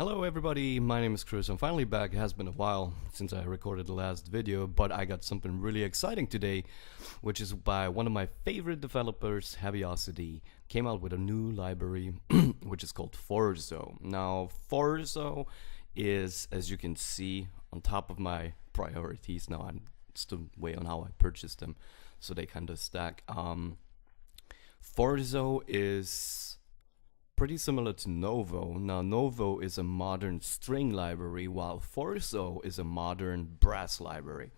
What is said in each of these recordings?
Hello everybody, my name is Chris. I'm finally back. It has been a while since I recorded the last video, but I got something really exciting today, which is by one of my favorite developers, Heavyocity. Came out with a new library, which is called FORZO. Now, FORZO is, as you can see, on top of my priorities. Now, I'm still way on how I purchased them, so they kind of stack. FORZO is pretty similar to Novo. Now, Novo is a modern string library, while FORZO is a modern brass library.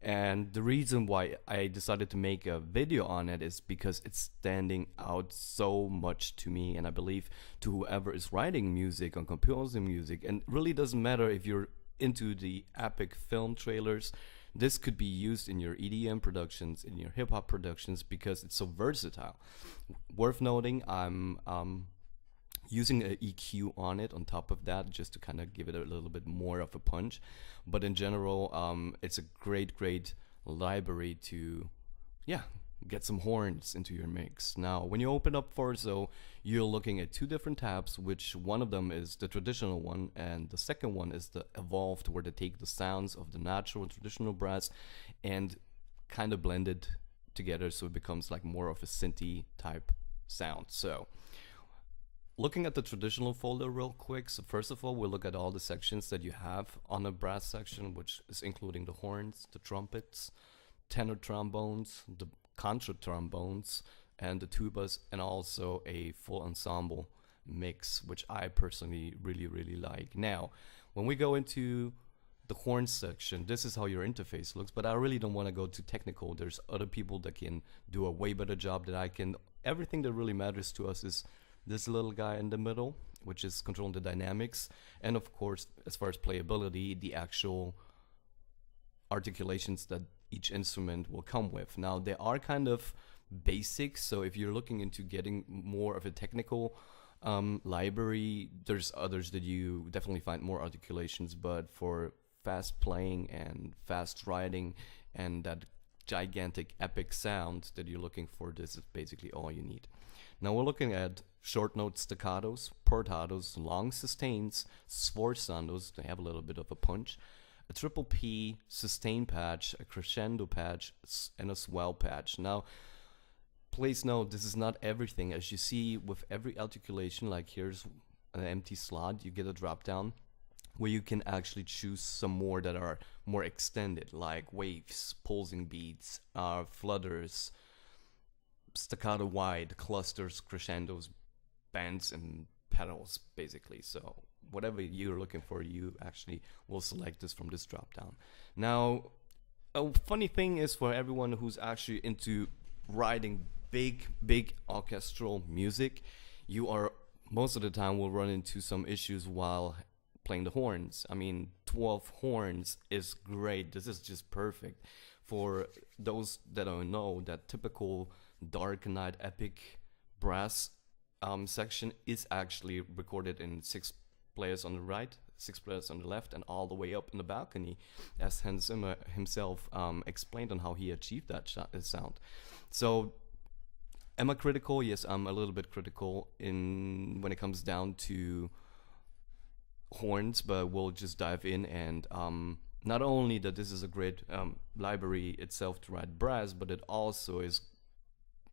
And the reason why I decided to make a video on it is because it's standing out so much to me, and I believe to whoever is writing music or composing music. And it really doesn't matter if you're into the epic film trailers. This could be used in your EDM productions, in your hip-hop productions, because it's so versatile. Worth noting, I'm using an EQ on it on top of that, just to kind of give it a little bit more of a punch. But in general, it's a great library to, get some horns into your mix. Now, when you open up FORZO, you're looking at two different tabs, which one of them is the traditional one, and the second one is the evolved, where they take the sounds of the natural and traditional brass and kind of blend it together so it becomes like more of a synthy type sound. So, looking at the traditional folder real quick, so first of all, we'll look at all the sections that you have on the brass section, which is including the horns, the trumpets, tenor trombones, the contra trombones, and the tubas, and also a full ensemble mix, which I personally really like. Now, when we go into the horn section, this is how your interface looks, but I really don't want to go too technical. There's other people that can do a way better job than I can. Everything that really matters to us is this little guy in the middle, which is controlling the dynamics, and of course, as far as playability, the actual articulations that each instrument will come with. Now, they are kind of basic, so if you're looking into getting more of a technical library, there's others that you definitely find more articulations, but for fast playing and fast writing and that gigantic epic sound that you're looking for, this is basically all you need. Now we're looking at short note staccatos, portatos, long sustains, sforzandos, they have a little bit of a punch, a triple P, sustain patch, a crescendo patch, and a swell patch. Now, please note, this is not everything. As you see with every articulation, like here's an empty slot, you get a drop down where you can actually choose some more that are more extended, like waves, pulsing beats, flutters, staccato wide, clusters, crescendos, bends, and pedals, basically. So whatever you're looking for, you actually will select this from this drop down. Now, a funny thing is, for everyone who's actually into writing big orchestral music, you are most of the time will run into some issues while playing the horns. I mean, 12 horns is great. This is just perfect. For those that don't know, that typical Dark Knight epic brass section is actually recorded in 6 players on the right, 6 players on the left, and all the way up in the balcony, as Hans Zimmer himself explained on how he achieved that sound. So, am I critical? Yes, I'm a little bit critical when it comes down to horns, but we'll just dive in. And not only that this is a great library itself to write brass, but it also is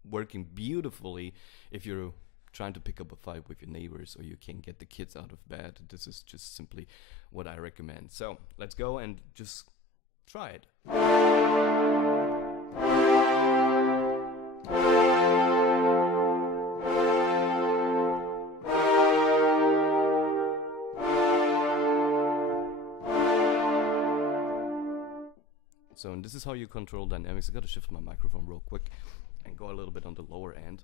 working beautifully if you're trying to pick up a fight with your neighbors, or you can get the kids out of bed. This is just simply what I recommend. So let's go and just try it. So, and this is how you control dynamics. I gotta shift my microphone real quick and go a little bit on the lower end.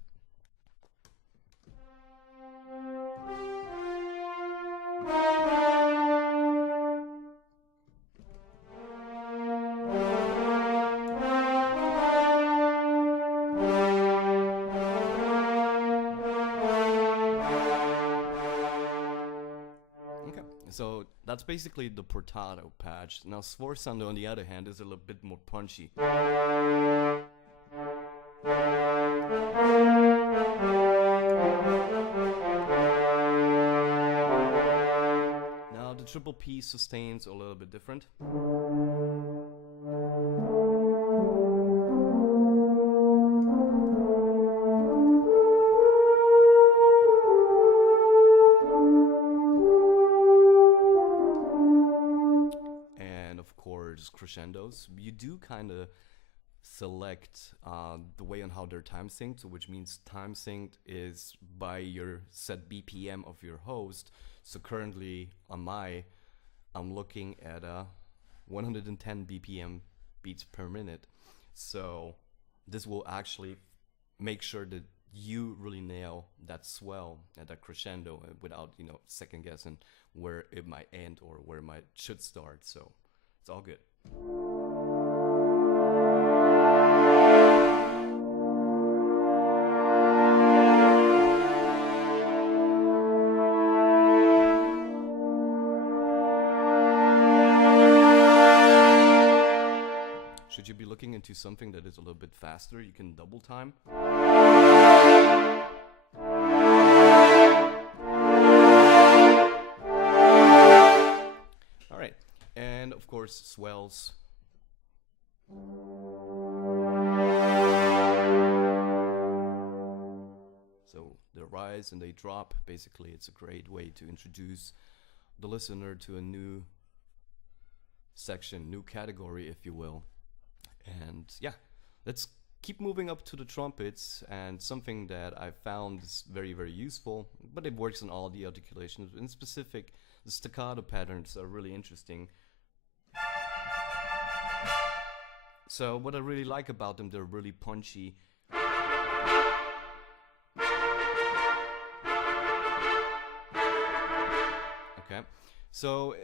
So that's basically the portato patch. Now sforzando, on the other hand, is a little bit more punchy. the triple P sustains are a little bit different. And of course, crescendos. You do kind of select the way on how they're time synced, so which means time synced is by your set BPM of your host. So currently on I'm looking at 110 BPM beats per minute. So this will actually make sure that you really nail that swell at that crescendo without, you know, second guessing where it might end or where it should start. So it's all good. Should you be looking into something that is a little bit faster, you can double time. Alright, and of course swells. So they rise and they drop. Basically, it's a great way to introduce the listener to a new section, new category, if you will. And yeah, let's keep moving up to the trumpets, and something that I found is very, very useful, but it works in all the articulations. In specific, the staccato patterns are really interesting. So what I really like about them, they're really punchy. Okay, so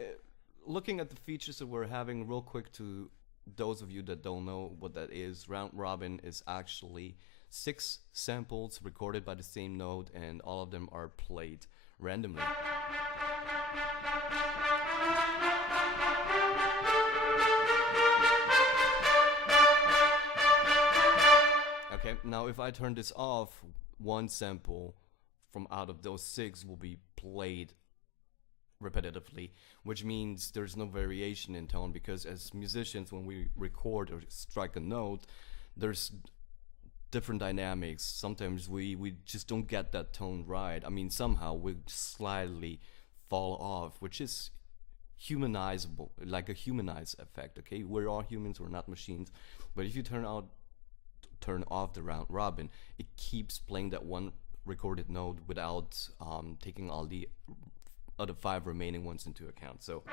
looking at the features that we're having real quick, to those of you that don't know what that is, round robin is actually 6 samples recorded by the same note, and all of them are played randomly. Okay, now if I turn this off, one sample from out of those 6 will be played repetitively, which means there's no variation in tone, because as musicians, when we record or strike a note, there's different dynamics. Sometimes we just don't get that tone right. I mean, somehow we slightly fall off, which is humanizable, like a humanized effect. Okay, we're all humans, we're not machines. But if you turn off the round robin, it keeps playing that one recorded note without taking all the other 5 remaining ones into account. So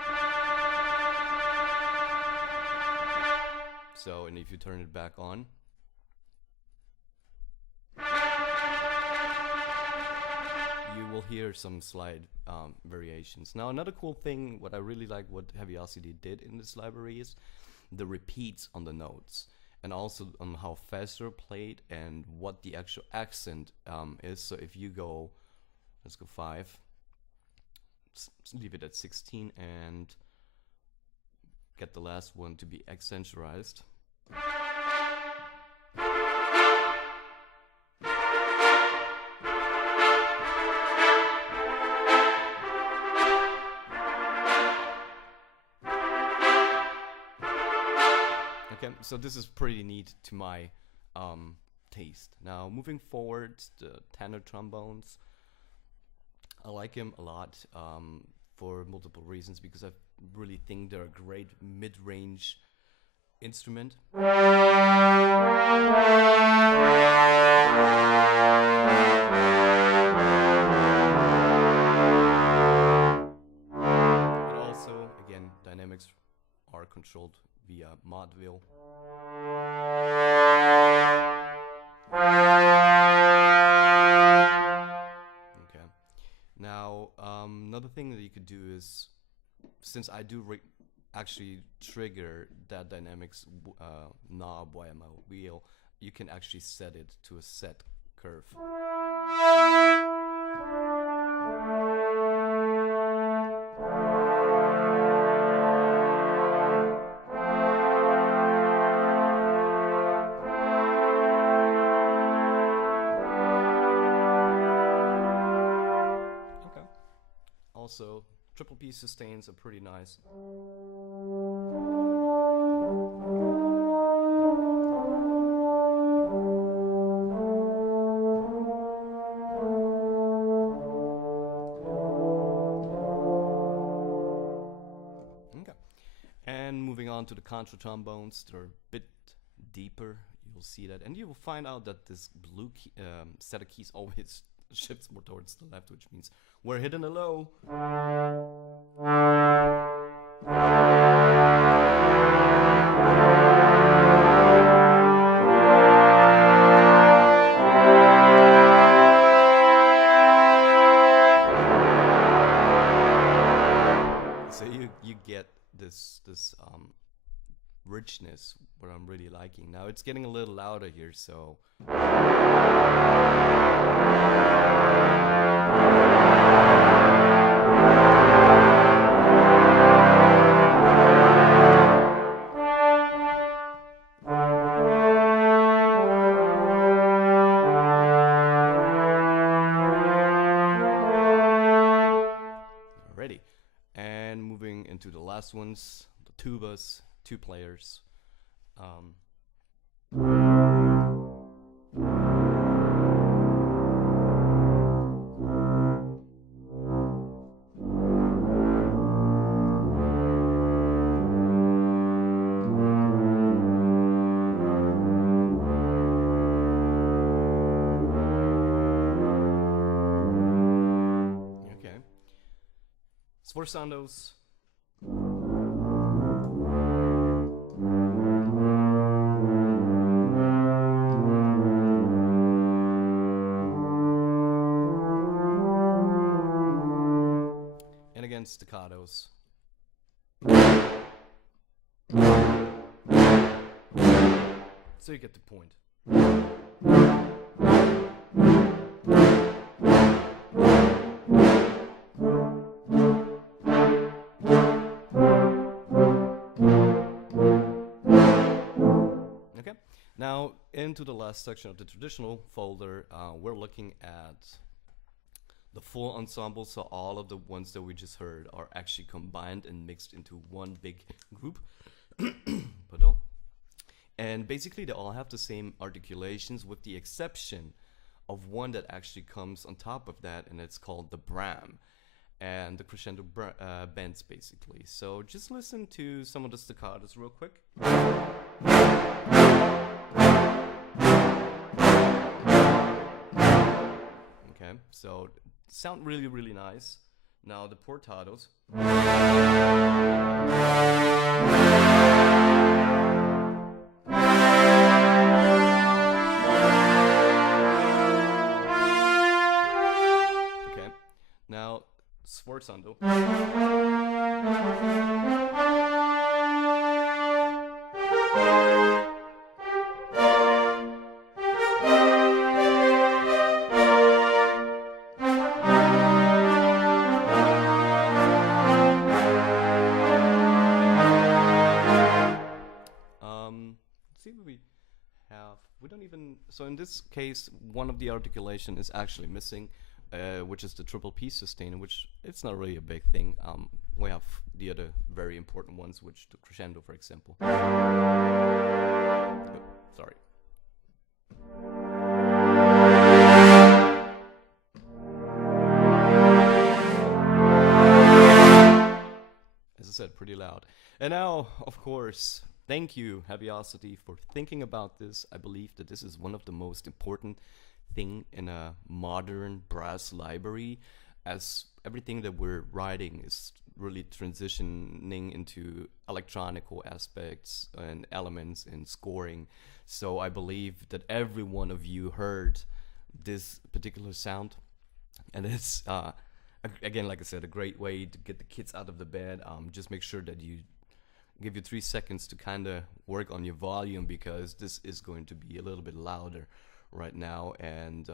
and if you turn it back on, you will hear some slight variations. Now, another cool thing, what I really like what Heavyocity did in this library, is the repeats on the notes, and also on how fast they're played and what the actual accent is. So if you go, let's go 5, leave it at 16 and get the last one to be accenturized. Okay, so this is pretty neat to my taste. Now, moving forward, the tenor trombones. I like him a lot for multiple reasons, because I really think they're a great mid-range instrument. It also, again, dynamics are controlled via mod wheel. Now, another thing that you could do is, since I do actually trigger that dynamics knob via my wheel, you can actually set it to a set curve. Also, triple P sustains are pretty nice. Okay. And moving on to the contra trombones, they're a bit deeper. You'll see that, and you will find out that this blue key, set of keys always shifts more towards the left, which means we're hitting a low. So you get this richness, what I'm really liking. Now it's getting a little louder here, so already. And moving into the last ones, the tubas, 2 players. Okay. Sforzandos. And again, staccatos. So you get the point. Okay, now into the last section of the traditional folder, we're looking at the full ensemble. So all of the ones that we just heard are actually combined and mixed into one big group. Pardon. And basically they all have the same articulations, with the exception of one that actually comes on top of that, and it's called the Bram and the crescendo bends, basically. So just listen to some of the staccatos real quick. Okay, so sound really, really nice. Now the portados. Okay, now sforzando. See what we have. We don't even. So in this case, one of the articulation is actually missing, which is the triple P sustain, which it's not really a big thing. We have the other very important ones, which the crescendo, for example. Oh, sorry. As I said, pretty loud. And now, of course, thank you, Heavyocity, for thinking about this. I believe that this is one of the most important thing in a modern brass library, as everything that we're writing is really transitioning into electronical aspects and elements in scoring. So I believe that every one of you heard this particular sound, and it's again, like I said, a great way to get the kids out of the bed. Just make sure that you give you 3 seconds to kind of work on your volume, because this is going to be a little bit louder right now. And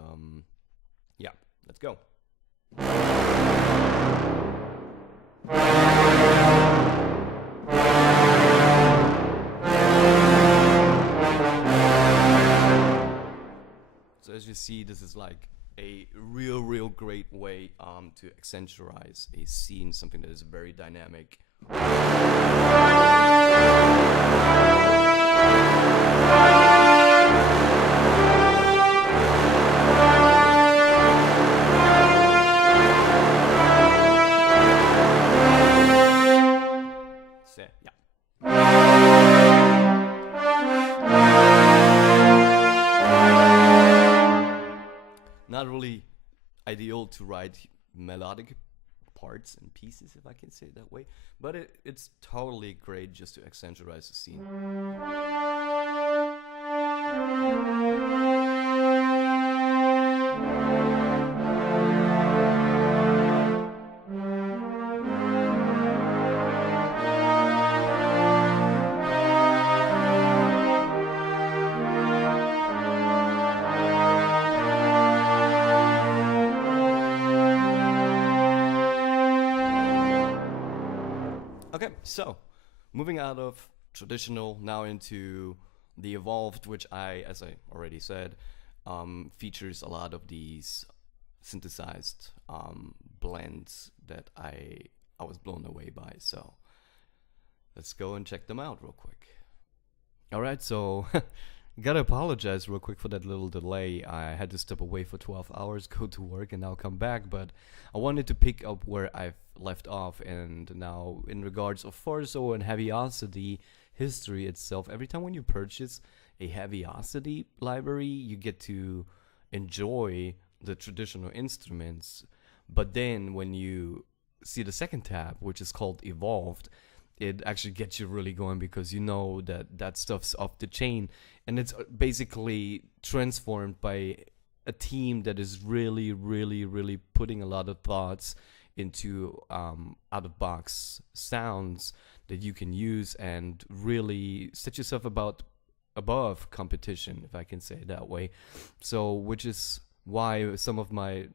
yeah, let's go. So as you see, this is like a real great way to accentuate a scene, something that is very dynamic. So, yeah. Not really ideal to write melodic parts and pieces, if I can say it that way, but it's totally great just to accentuate the scene. Okay, so moving out of traditional now into the evolved, which as I already said, features a lot of these synthesized blends that I was blown away by. So let's go and check them out real quick. All right, so gotta apologize real quick for that little delay. I had to step away for 12 hours, go to work, and now come back. But I wanted to pick up where I've left off. And now, in regards of Forzo and Heavyocity history itself, every time when you purchase a Heavyocity library, you get to enjoy the traditional instruments. But then when you see the second tab, which is called Evolved, it actually gets you really going, because you know that that stuff's off the chain, and it's basically transformed by a team that is really putting a lot of thoughts into out-of-box sounds that you can use and really set yourself above competition, if I can say it that way. So, which is why some of my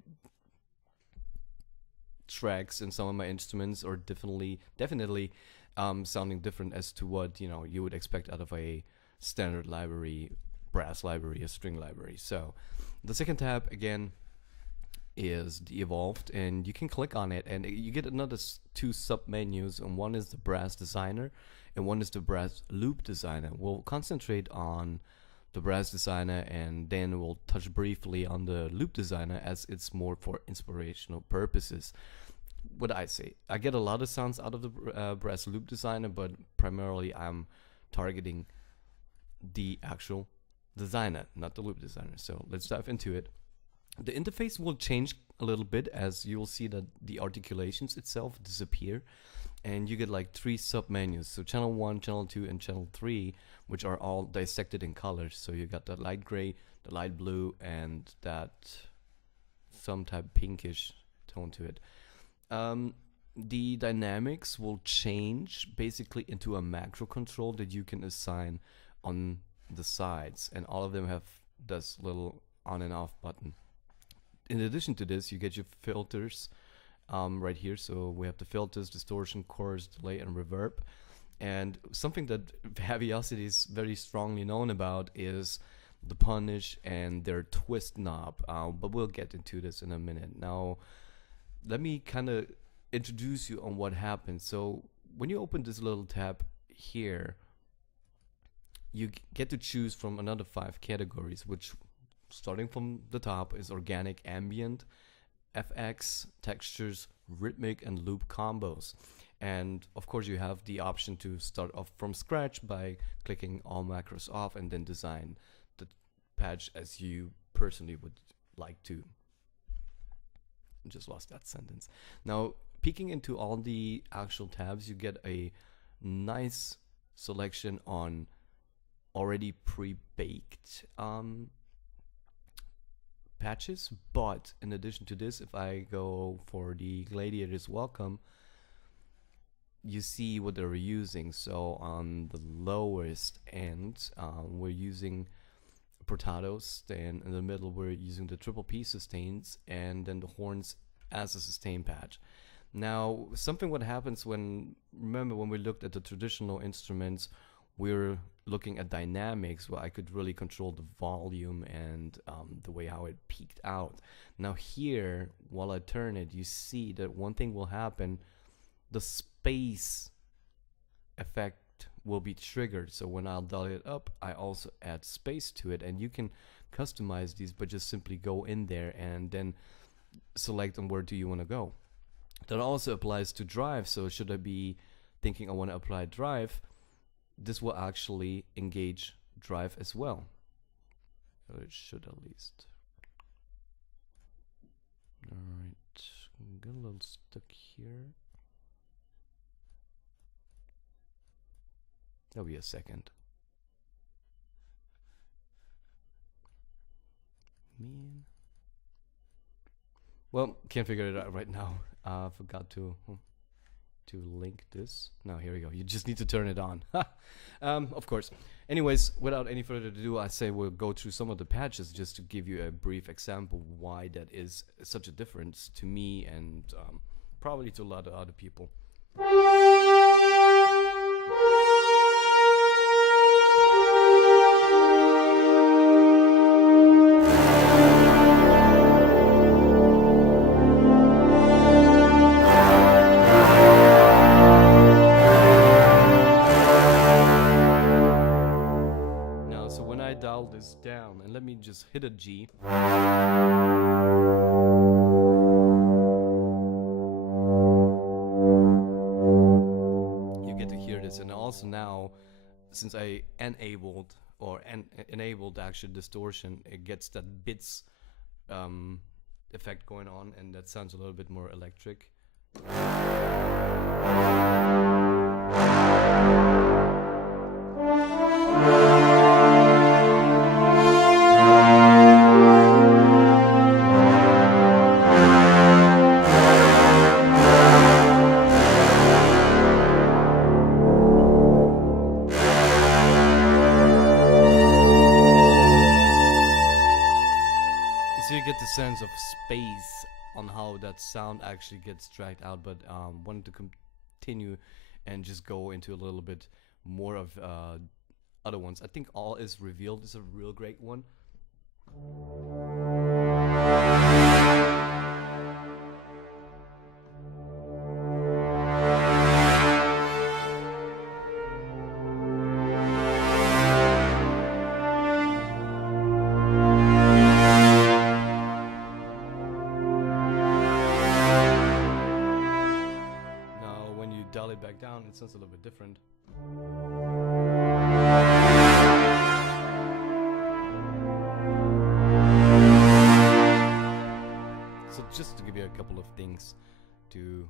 tracks and some of my instruments are definitely sounding different as to what you would expect out of a standard library, brass library, a string library. So the second tab again is the Evolved, and you can click on it and you get another two sub menus, and one is the Brass Designer and one is the Brass Loop Designer. We'll concentrate on the Brass Designer, and then we'll touch briefly on the Loop Designer, as it's more for inspirational purposes. What I say, I get a lot of sounds out of the Brass Loop Designer, but primarily I'm targeting the actual designer, not the loop designer. So let's dive into it. The interface will change a little bit, as you'll see that the articulations itself disappear, and you get like 3 sub menus. So channel 1, channel 2, and channel 3, which are all dissected in colors. So you got the light gray, the light blue, and that some type pinkish tone to it. The dynamics will change basically into a macro control that you can assign on the sides, and all of them have this little on and off button. In addition to this, you get your filters right here. So we have the filters, distortion, chorus, delay, and reverb. And something that Heavyocity is very strongly known about is the punish and their twist knob, but we'll get into this in a minute. Now let me kind of introduce you on what happens. So when you open this little tab here, you get to choose from another 5 categories, which, starting from the top, is organic, ambient, FX, textures, rhythmic, and loop combos. And of course you have the option to start off from scratch by clicking all macros off, and then design the patch as you personally would like to. Just lost that sentence. Now, peeking into all the actual tabs, you get a nice selection on already pre-baked patches. But in addition to this, if I go for the Gladiator's Welcome, you see what they're using. So on the lowest end, we're using portados, then in the middle we're using the triple P sustains, and then the horns as a sustain patch. Now, something what happens remember when we looked at the traditional instruments, we're looking at dynamics, well, I could really control the volume and the way how it peaked out. Now here, while I turn it, you see that one thing will happen. The space effect will be triggered. So when I'll dial it up, I also add space to it, and you can customize these, but just simply go in there and then select on where do you want to go. That also applies to drive. So should I be thinking I want to apply drive, this will actually engage drive as well. Or it should at least. Alright, get a little stuck here. That'll be a second. Man. Well, can't figure it out right now. Forgot to link this. Now here we go. You just need to turn it on. Of course. Anyways, without any further ado, I say we'll go through some of the patches just to give you a brief example why that is such a difference to me and probably to a lot of other people. This down, and let me just hit a G. You get to hear this, and also now, since I enabled actual distortion, it gets that bits effect going on, and that sounds a little bit more electric. Sense of space on how that sound actually gets dragged out, but wanted to continue and just go into a little bit more of other ones. I think All Is Revealed is a real great one. Dial it back down, it sounds a little bit different. So just to give you a couple of things to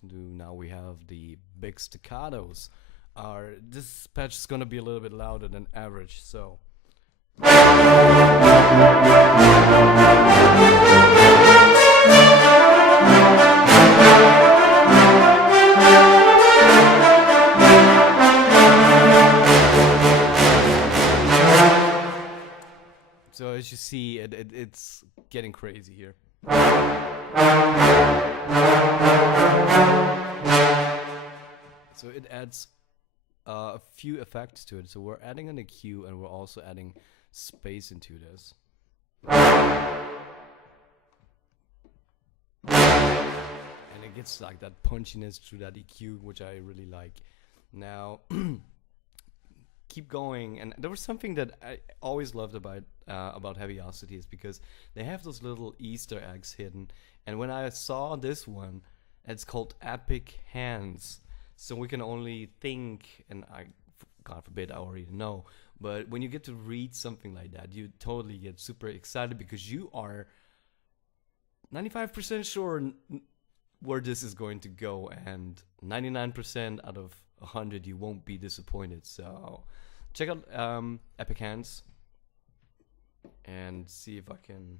do, now we have the big staccatos. This patch is gonna be a little bit louder than average, so as you see, it's getting crazy here. So it adds a few effects to it. So we're adding an EQ and we're also adding space into this. And it gets like that punchiness through that EQ, which I really like. Now, keep going, and there was something that I always loved about Heavyocity is because they have those little Easter eggs hidden, and when I saw this one, it's called Epic Hands. So we can only think, and God forbid I already know, but when you get to read something like that, you totally get super excited because you are 95% sure where this is going to go, and 99% out of 100 you won't be disappointed. So check out Epic Hands and see if I can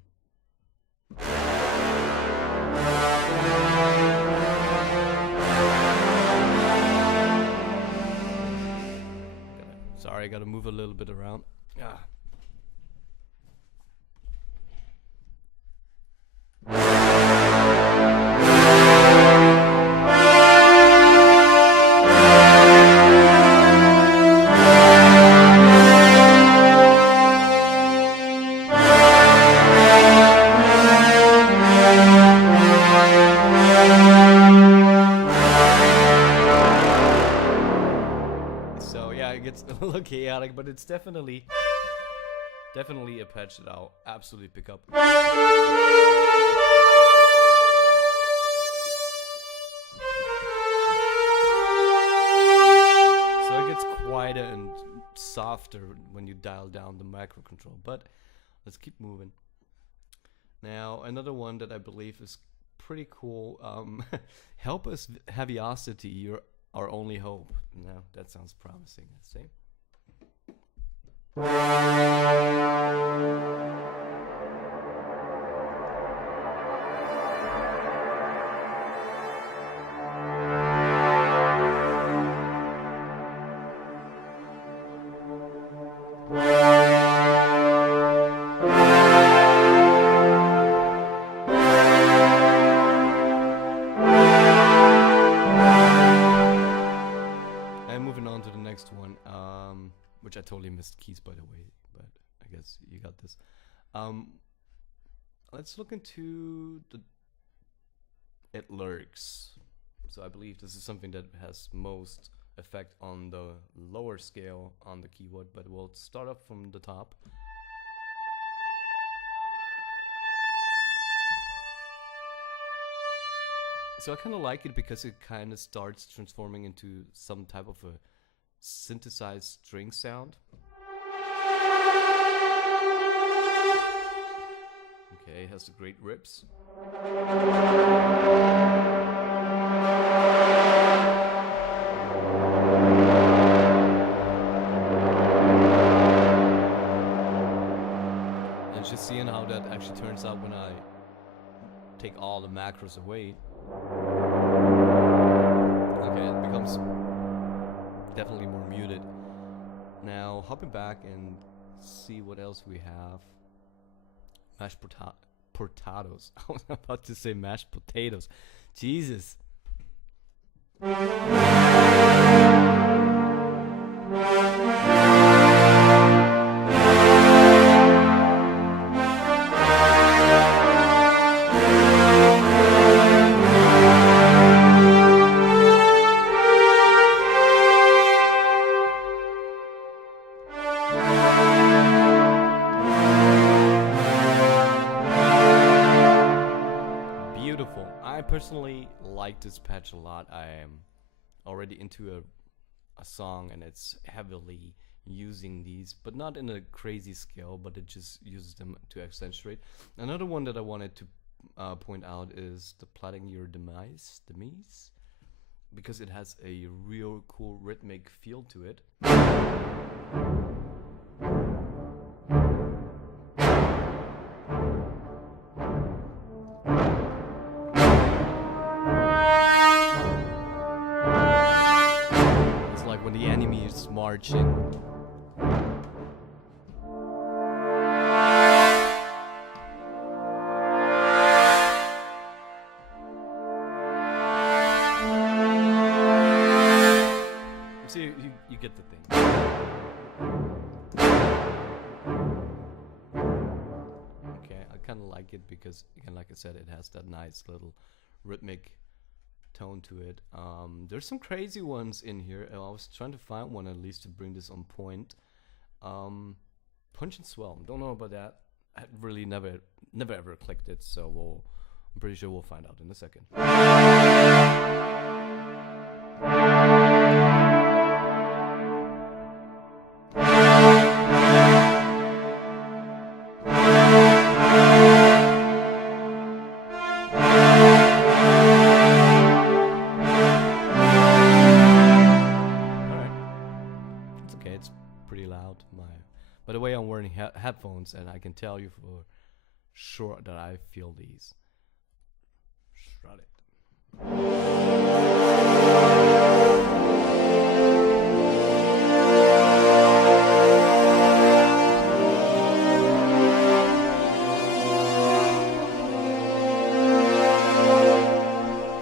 sorry, I gotta move a little bit around. gets a little chaotic, but it's definitely a patch that I'll absolutely pick up. So it gets quieter and softer when you dial down the microcontrol, but let's keep moving. Now, another one that I believe is pretty cool. Help us, Heavyocity, you're our only hope. Now, that sounds promising, let's see. Which I totally missed keys, by the way, but I guess you got this. Let's look into the It Lurks. So I believe this is something that has most effect on the lower scale on the keyboard, but we'll start off from the top. So I kind of like it because it kind of starts transforming into some type of a synthesized string sound. Okay, it has the great rips. And just seeing how that actually turns out when I take all the macros away. Okay, it becomes definitely more muted. Now, hopping back and see what else we have. Mashed potatoes. I was about to say mashed potatoes. Jesus. Personally like this patch a lot. I am already into a song and it's heavily using these, but not in a crazy scale, but it just uses them to accentuate. Another one that I wanted to point out is the Plotting Your Demise, because it has a real cool rhythmic feel to it. When the enemy is marching. So you get the thing. Okay, I kind of like it because, again, like I said, it has that nice little rhythmic tone to it. There's some crazy ones in here. I was trying to find one at least to bring this on point. Punch and Swell. Don't know about that. I really never ever clicked it, so I'm pretty sure we'll find out in a second. By the way, I'm wearing headphones, and I can tell you for sure that I feel these. Shred it.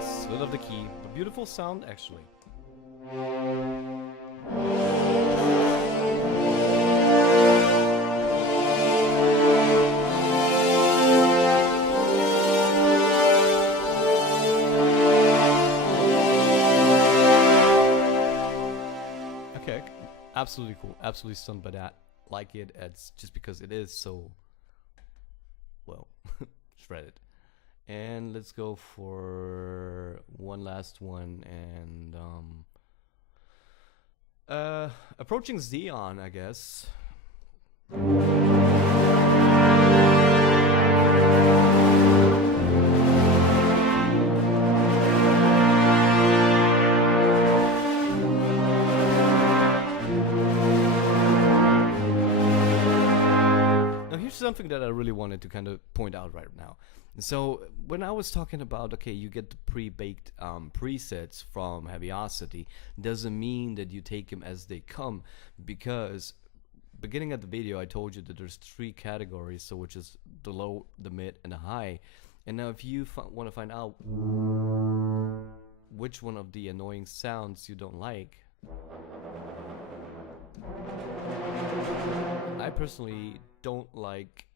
Split of the key, a beautiful sound actually. Absolutely cool. Absolutely stunned by that. Like it. It's just because it is so well shredded. And let's go for one last one, and approaching Xeon, I guess. Now here's something that I really wanted to kind of point out right now. So when I was talking about, okay, you get the pre-baked presets from Heavyocity, doesn't mean that you take them as they come, because beginning of the video I told you that there's 3 categories, so which is the low, the mid, and the high. And now if you want to find out which one of the annoying sounds you don't like, I personally don't like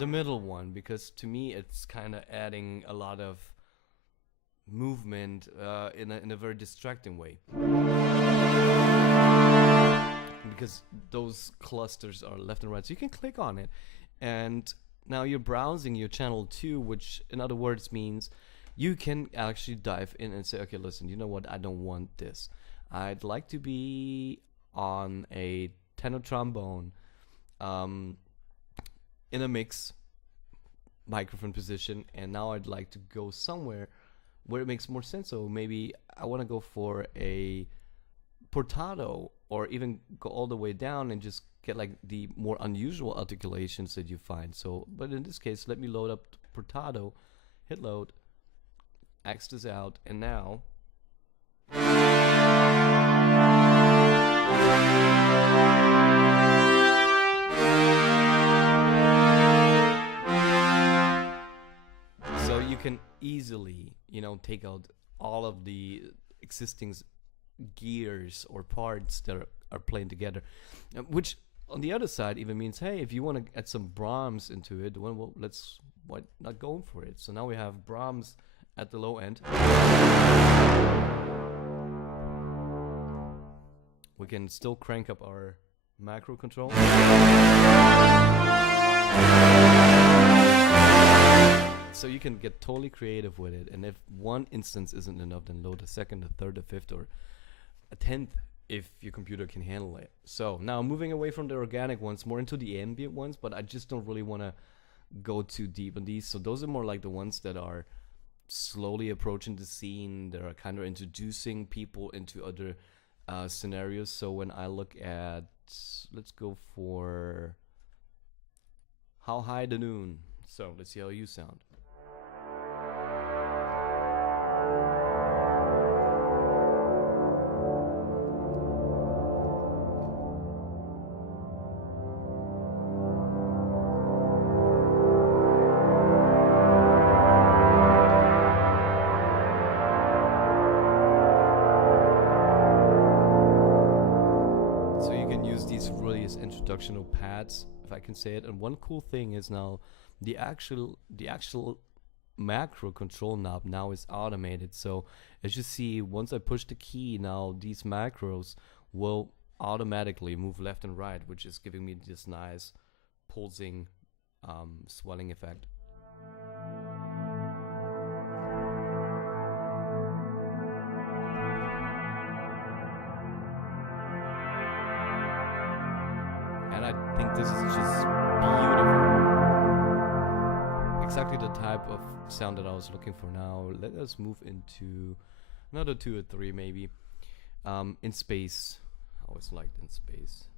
the middle one, because to me it's kind of adding a lot of movement in a very distracting way, because those clusters are left and right, so you can click on it and now you're browsing your channel 2, which in other words means you can actually dive in and say, okay, listen, you know what, I don't want this. I'd like to be on a tenor trombone in a mix microphone position, and now I'd like to go somewhere where it makes more sense. So maybe I want to go for a portato, or even go all the way down and just get like the more unusual articulations that you find. So, but in this case, let me load up portato, hit load, X this out, and now you can easily, you know, take out all of the existing gears or parts that are playing together, which on the other side even means, hey, if you want to add some Brahms into it, well, let's, why not go for it? So now we have Brahms at the low end. We can still crank up our macro control. So you can get totally creative with it, and if one instance isn't enough, then load a second, a third, a fifth, or a 10th if your computer can handle it. So now moving away from the organic ones, more into the ambient ones, but I just don't really want to go too deep on these. So those are more like the ones that are slowly approaching the scene, that are kind of introducing people into other scenarios. So when I look at, let's go for How High the Noon. So let's see how you sound. Introductional pads, if I can say it. And one cool thing is now the actual macro control knob now is automated. So as you see, once I push the key, now these macros will automatically move left and right, which is giving me this nice pulsing swelling effect. And I think this is just beautiful. Exactly the type of sound that I was looking for. Now let us move into another 2 or 3 maybe. In space. I always liked In Space.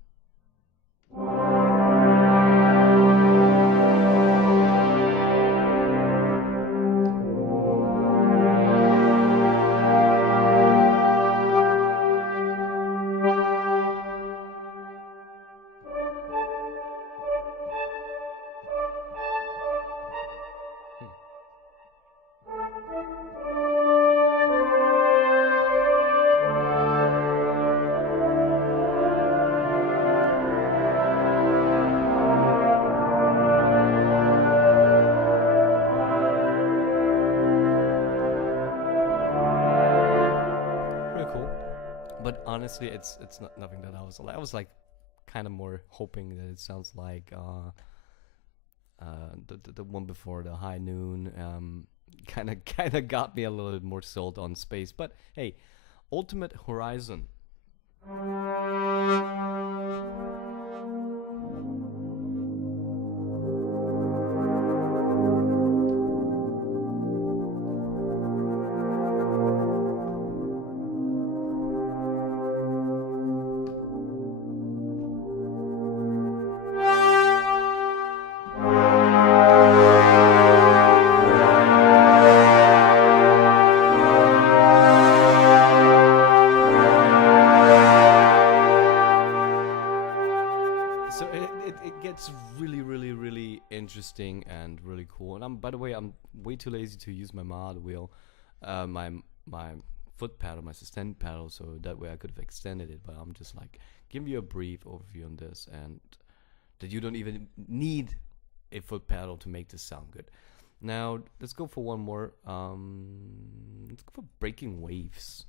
But honestly, it's not nothing that I was like kind of more hoping that it sounds like the one before, the High Noon. Kind of got me a little bit more sold on space. But hey, Ultimate Horizon. So it gets really, really, really interesting and really cool. And by the way, I'm way too lazy to use my mod wheel, my foot pedal, my sustain pedal, so that way I could have extended it. But I'm just like giving you a brief overview on this, and that you don't even need a foot pedal to make this sound good. Now let's go for one more. Let's go for Breaking Waves.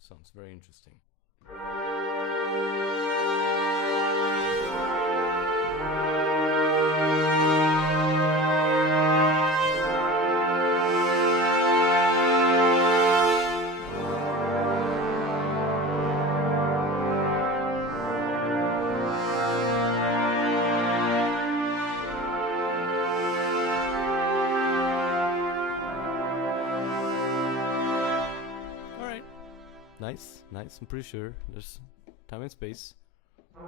Sounds very interesting. Nice. I'm pretty sure there's time and space. Time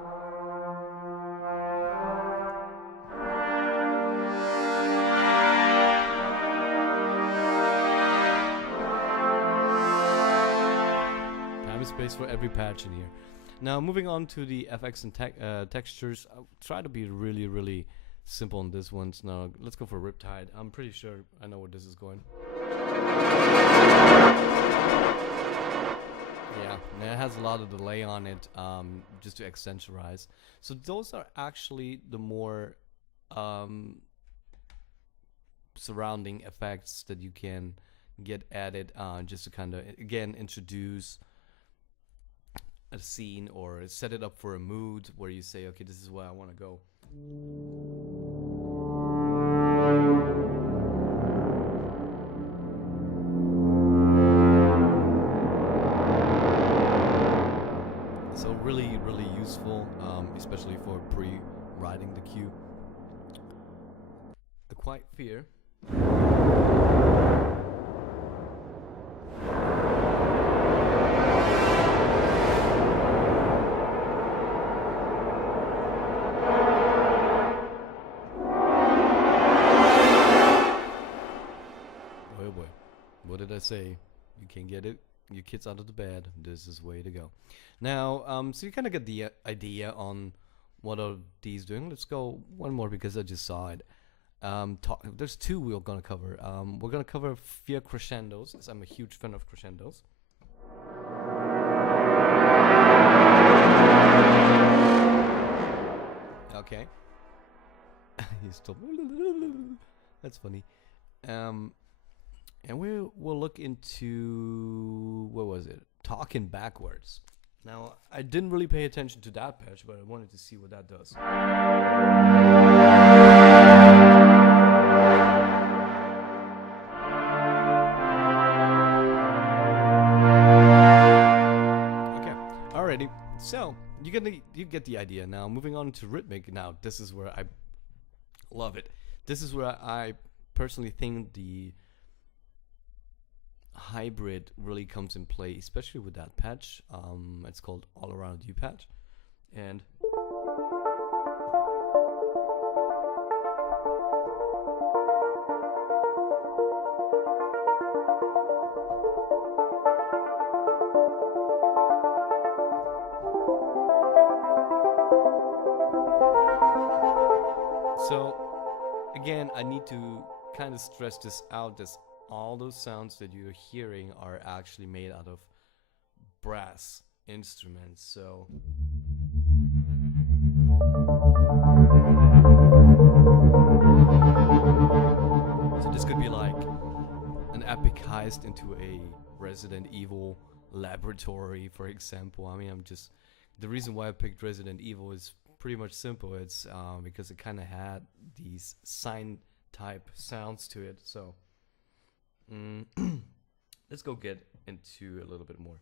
and space for every patch in here. Now moving on to the FX and textures. I'll try to be really, really simple on this one. Now let's go for Riptide. I'm pretty sure I know where this is going. Yeah, and it has a lot of delay on it, just to accenturize. So those are actually the more surrounding effects that you can get added, just to kind of again introduce a scene or set it up for a mood where you say, okay, this is where I want to go. So really, really useful, especially for pre-writing the cue. A Quiet Fear. Oh boy, what did I say? You can get it. Your kids out of the bed. This is the way to go. Now, so you kind of get the idea on what are these doing. Let's go one more because I just saw it. There's two we're gonna cover. We're gonna cover Fear crescendos, as I'm a huge fan of crescendos. Okay. He's still. That's funny. And we'll look into, what was it? Talking Backwards. Now, I didn't really pay attention to that patch, but I wanted to see what that does. Okay, alrighty. So, you get the idea. Now, moving on to rhythmic. Now, this is where I love it. This is where I personally think the hybrid really comes in play, especially with that patch. It's called All Around You patch, and so again, I need to kind of stress this out. This all those sounds that you're hearing are actually made out of brass instruments. So this could be like an epic heist into a Resident Evil laboratory, for example. I mean, the reason why I picked Resident Evil is pretty much simple. It's because it kind of had these sine type sounds to it. So let's go get into a little bit more.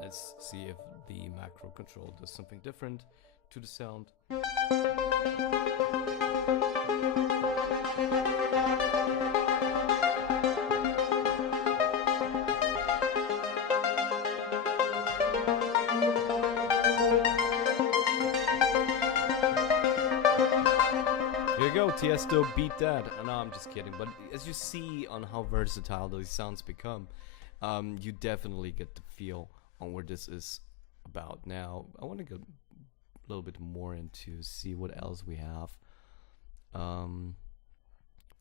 Let's see if the macro control does something different to the sound. Here you go, Tiesto beat that. No, I'm just kidding. But as you see on how versatile these sounds become, you definitely get the feel on where this is about. Now I want to go a little bit more into see what else we have.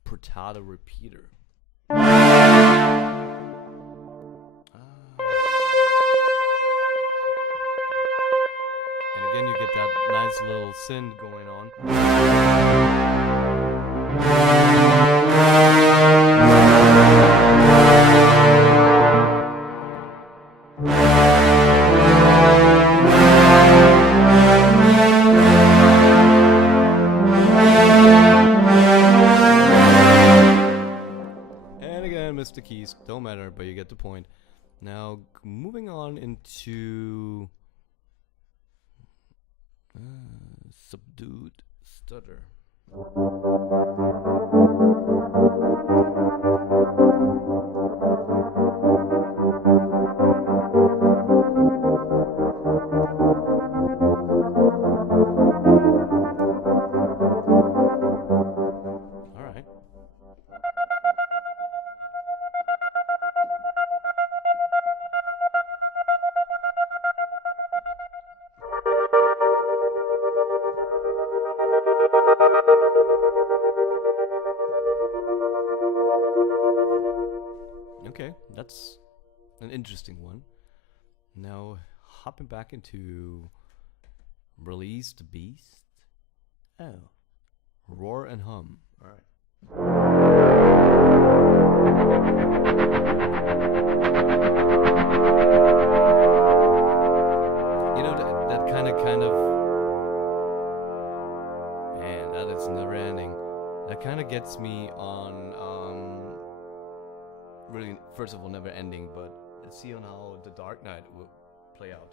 Portada repeater. And again you get that nice little synth going on. The keys don't matter, but you get the point. Now moving on into subdued stutter. Okay, that's an interesting one. Now, hopping back into Release the Beast. Oh, Roar and Hum. All right. You know that kind of. Man, that is never ending. That kind of gets me on. Really, first of all, never ending, but let's see on how the Dark Knight will play out.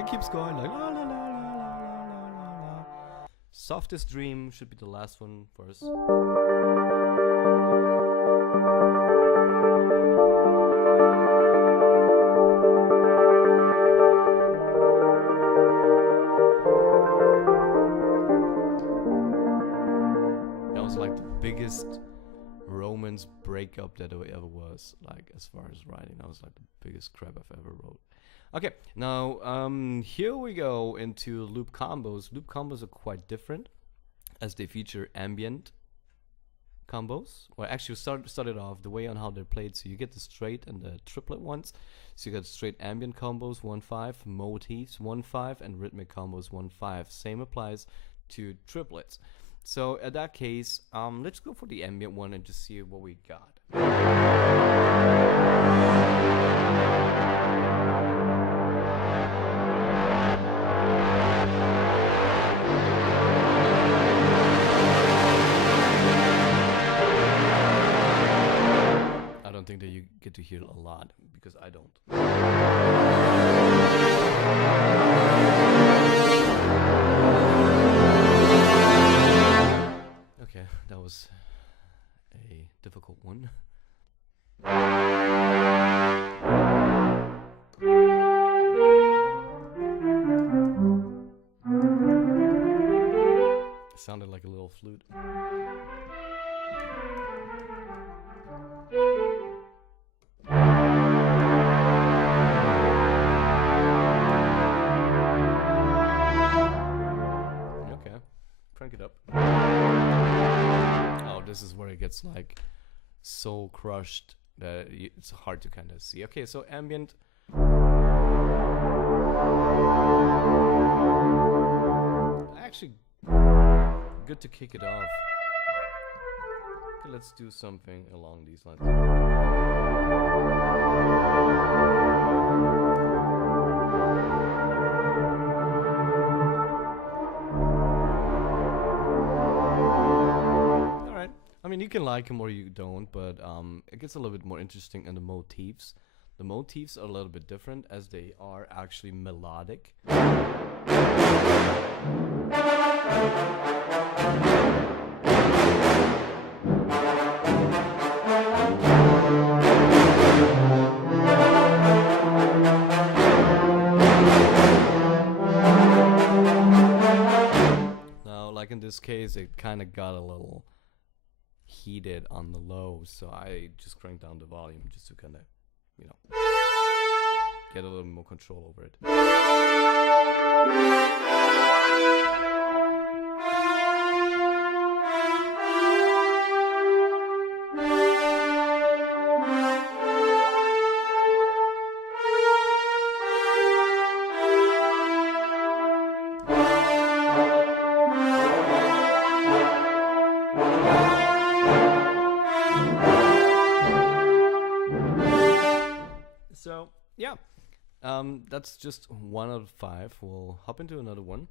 It keeps going like la la la la la la la. Softest Dream should be the last one for us. That was like the biggest romance breakup that there ever was. Like as far as writing, that was like the biggest crap I've ever wrote. Okay, now here we go into loop combos. Loop combos are quite different as they feature ambient combos. Well, actually started off the way on how they're played. So you get the straight and the triplet ones. So you got straight ambient combos 1/5, motifs 1/5, and rhythmic combos 1/5. Same applies to triplets. So in that case, let's go for the ambient one and just see what we got. I don't think that you get to hear a lot because I don't. gets like so crushed that it's hard to kind of see. Okay, so ambient. Actually, good to kick it off. Okay, let's do something along these lines. Alright. I mean, you can like them or you don't, but it gets a little bit more interesting in the motifs. The motifs are a little bit different as they are actually melodic. Now, like in this case, it kind of got a little heated on the low, so I just cranked down the volume just to kind of, you know, get a little more control over it. So, yeah, that's just 1 out of 5. We'll hop into another one.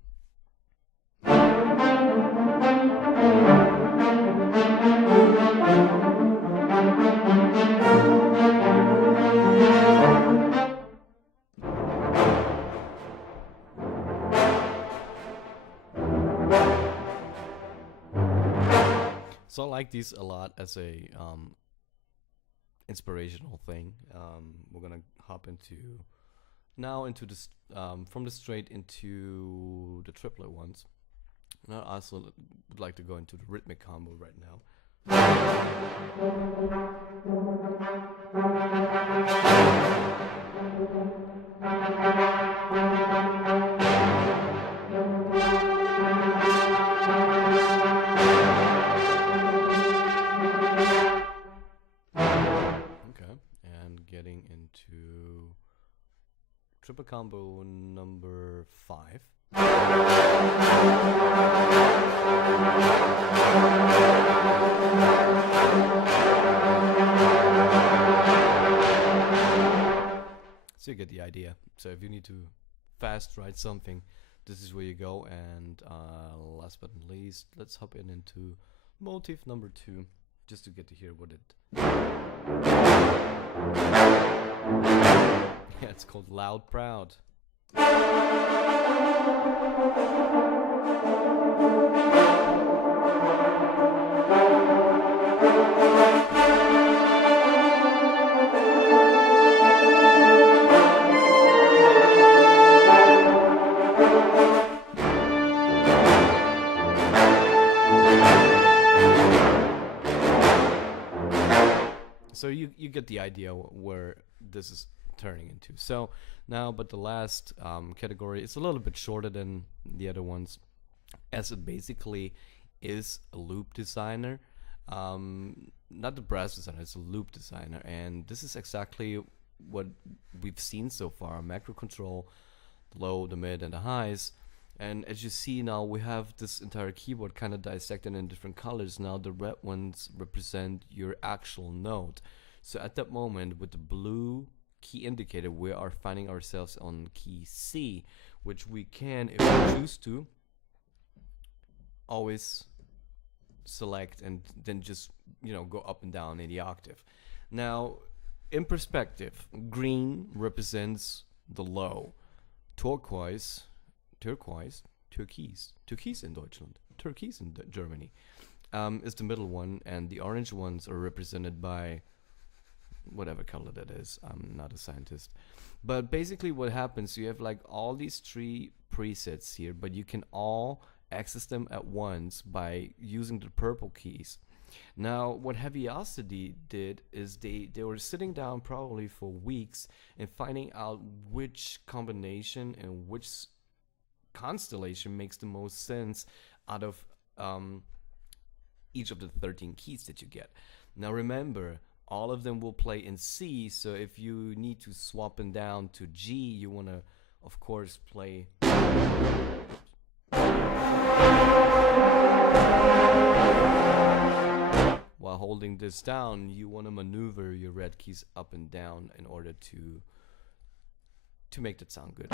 So I like these a lot as a inspirational thing. We're gonna hop into this from the straight into the triplet ones. And I also would like to go into the rhythmic combo right now. Okay, and getting into triple combo number 5. So you get the idea. So if you need to fast write something, this is where you go. And last but not least, let's hop into motif number 2, just to get to hear what it. Yeah, it's called Loud Proud. So you get the idea where this is turning into. So now, but the last category is a little bit shorter than the other ones, as it basically is a loop designer. Not the brass designer, it's a loop designer. And this is exactly what we've seen so far. Macro control, the low, the mid, and the highs. And as you see now, we have this entire keyboard kind of dissected in different colors. Now the red ones represent your actual note. So at that moment, with the blue key indicator, we are finding ourselves on key C, which we can, if we choose to, always select and then just, you know, go up and down in the octave. Now, in perspective, green represents the low, turquoise in Deutschland, turquoise in Germany, is the middle one, and the orange ones are represented by whatever color that is. I'm not a scientist, but basically what happens, you have like all these 3 presets here, but you can all access them at once by using the purple keys. Now what Heavyocity did is they were sitting down probably for weeks and finding out which combination and which constellation makes the most sense out of each of the 13 keys that you get. Now remember, all of them will play in C, so if you need to swap them down to G, you want to, of course, play while holding this down. You want to maneuver your red keys up and down in order to make that sound good.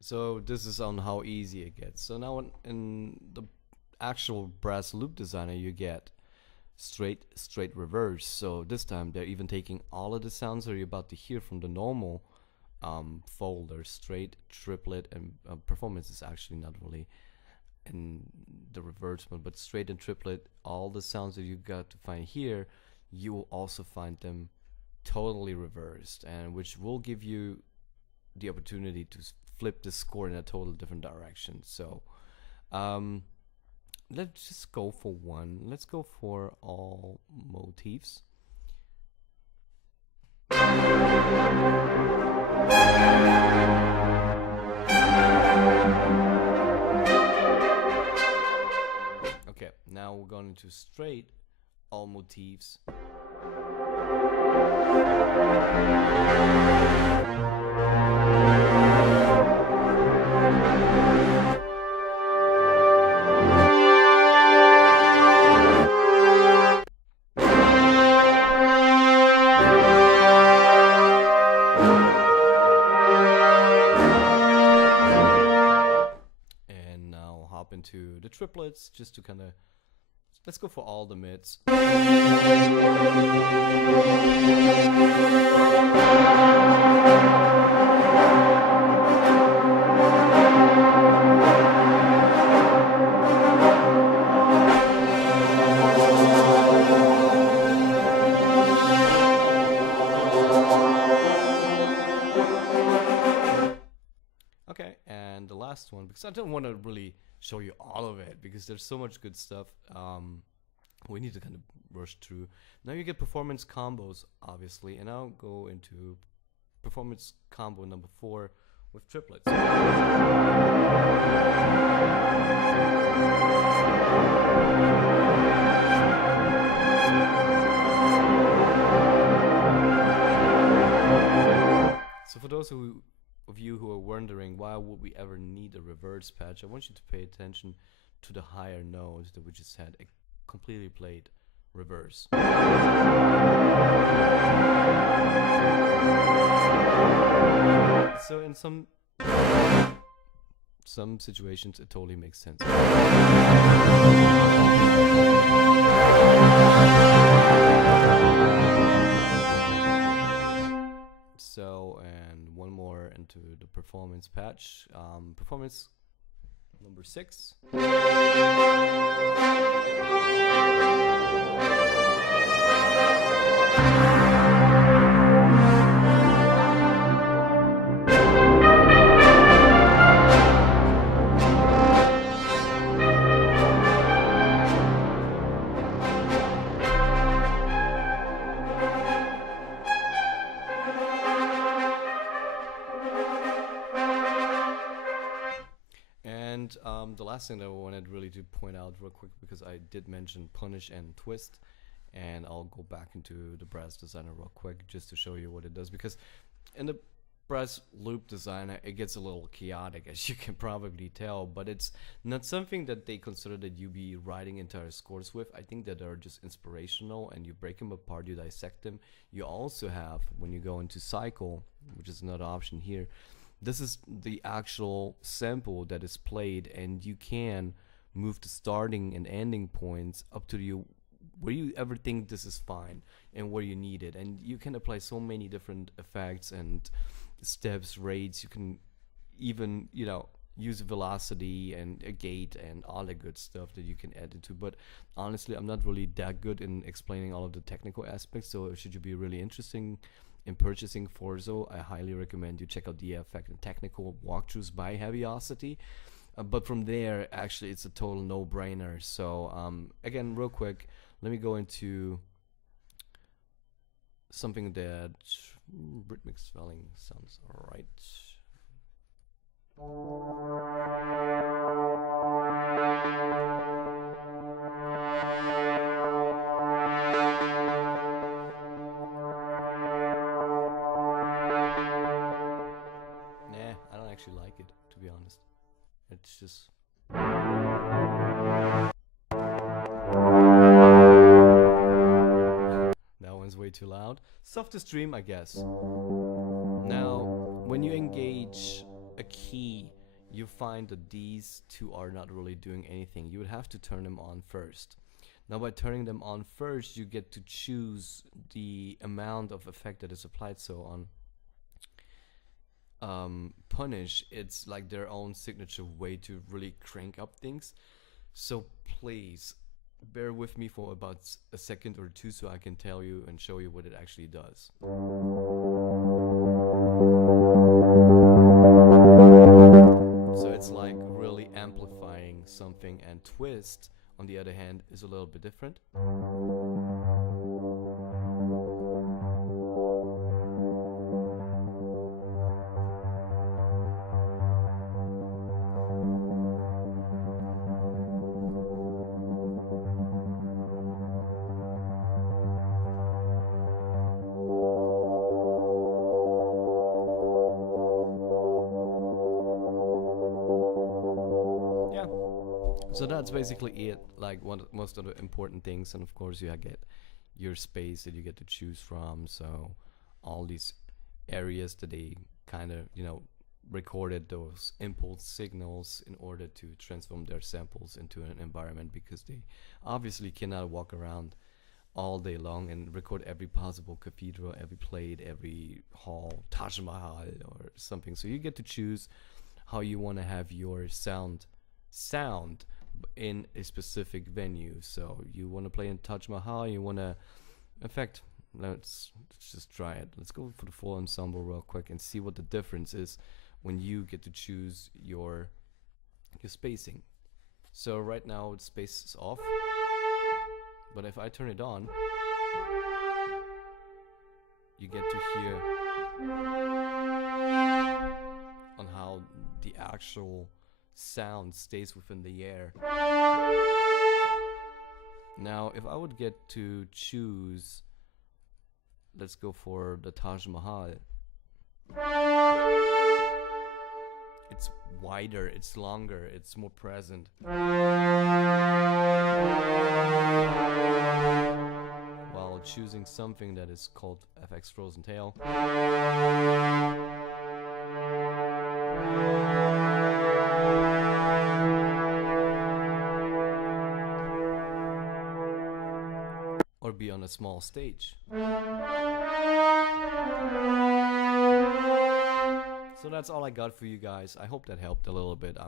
So this is on how easy it gets. So now in the actual brass loop designer, you get straight, reverse. So this time they're even taking all of the sounds that you're about to hear from the normal folder, straight, triplet, and performance is actually not really in the reverse mode, but straight and triplet, all the sounds that you got to find here, you will also find them totally reversed, and which will give you the opportunity to flip the score in a total different direction. So let's just go for one. Let's go for all motifs. Okay, now we're going to straight all motifs. Into the triplets just to kind of, let's go for all the mids. Okay, and the last one, because I don't want to really show you all of it because there's so much good stuff. We need to kind of rush through. Now you get performance combos, obviously, and I'll go into performance combo number 4 with triplets. So for those of you who are wondering why would we ever need a reverse patch, I want you to pay attention to the higher notes that we just had a completely played reverse. So in some situations it totally makes sense. So, and one more into the performance patch. Performance number 6. And the last thing that I wanted really to point out real quick, because I did mention punish and twist, and I'll go back into the brass designer real quick just to show you what it does, because in the brass loop designer it gets a little chaotic, as you can probably tell, but it's not something that they consider that you be writing entire scores with. I think that they're just inspirational, and you break them apart, you dissect them. You also have, when you go into cycle, which is another option here, this is the actual sample that is played, and you can move the starting and ending points up to you where you ever think this is fine and where you need it. And you can apply so many different effects and steps, rates. You can even, you know, use velocity and a gate and all the good stuff that you can add into. But honestly, I'm not really that good in explaining all of the technical aspects, so should you be really in purchasing Forzo, I highly recommend you check out the effect and technical walkthroughs by Heavyocity. But from there, actually, it's a total no-brainer. So again, real quick, let me go into something that rhythmic swelling sounds alright. Nah, I don't actually like it, to be honest. It's just that one's way too loud. Soft to stream, I guess. Now, when you engage a key, you find that these two are not really doing anything. You would have to turn them on first. Now, by turning them on first, you get to choose the amount of effect that is applied. So on Punish, it's like their own signature way to really crank up things. So please bear with me for about a second or two so I can tell you and show you what it actually does. So it's like really amplifying something, and twist, on the other hand, is a little bit different. So that's basically it, like most of the important things, and of course you get your space that you get to choose from. So all these areas that they kind of, recorded those impulse signals in order to transform their samples into an environment, because they obviously cannot walk around all day long and record every possible cathedral, every plate, every hall, Taj Mahal or something. So you get to choose how you want to have your sound in a specific venue. So you want to play in Taj Mahal, you want to, in fact, let's just try it. Let's go for the full ensemble real quick and see what the difference is when you get to choose your spacing. So right now the space is off, but if I turn it on, you get to hear on how the actual sound stays within the air. Now, if I would get to choose, let's go for the Taj Mahal. It's wider, it's longer, it's more present. While choosing something that is called FX Frozen Tail. Or be on a small stage. So that's all I got for you guys. I hope that helped a little bit.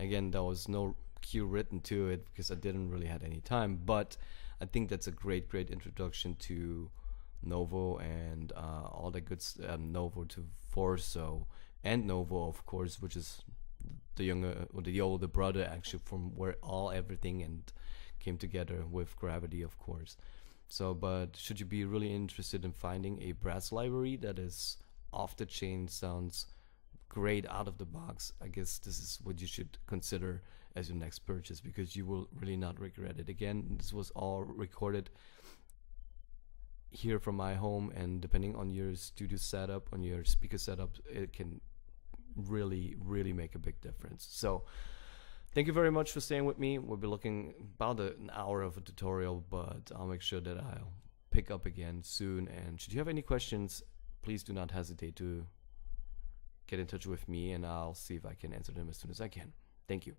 Again, there was no cue written to it because I didn't really have any time, but I think that's a great introduction to Novo and all the good Novo to Forzo, and Novo, of course, which is the older brother actually, from where everything and came together with Gravity, of course. So, but should you be really interested in finding a brass library that is off the chain, sounds great out of the box, I guess this is what you should consider as your next purchase, because you will really not regret it. Again, this was all recorded here from my home, and depending on your studio setup, on your speaker setup, it can really make a big difference. So thank you very much for staying with me. We'll be looking about an hour of a tutorial, but I'll make sure that I'll pick up again soon. And should you have any questions, please do not hesitate to get in touch with me, and I'll see if I can answer them as soon as I can. Thank you.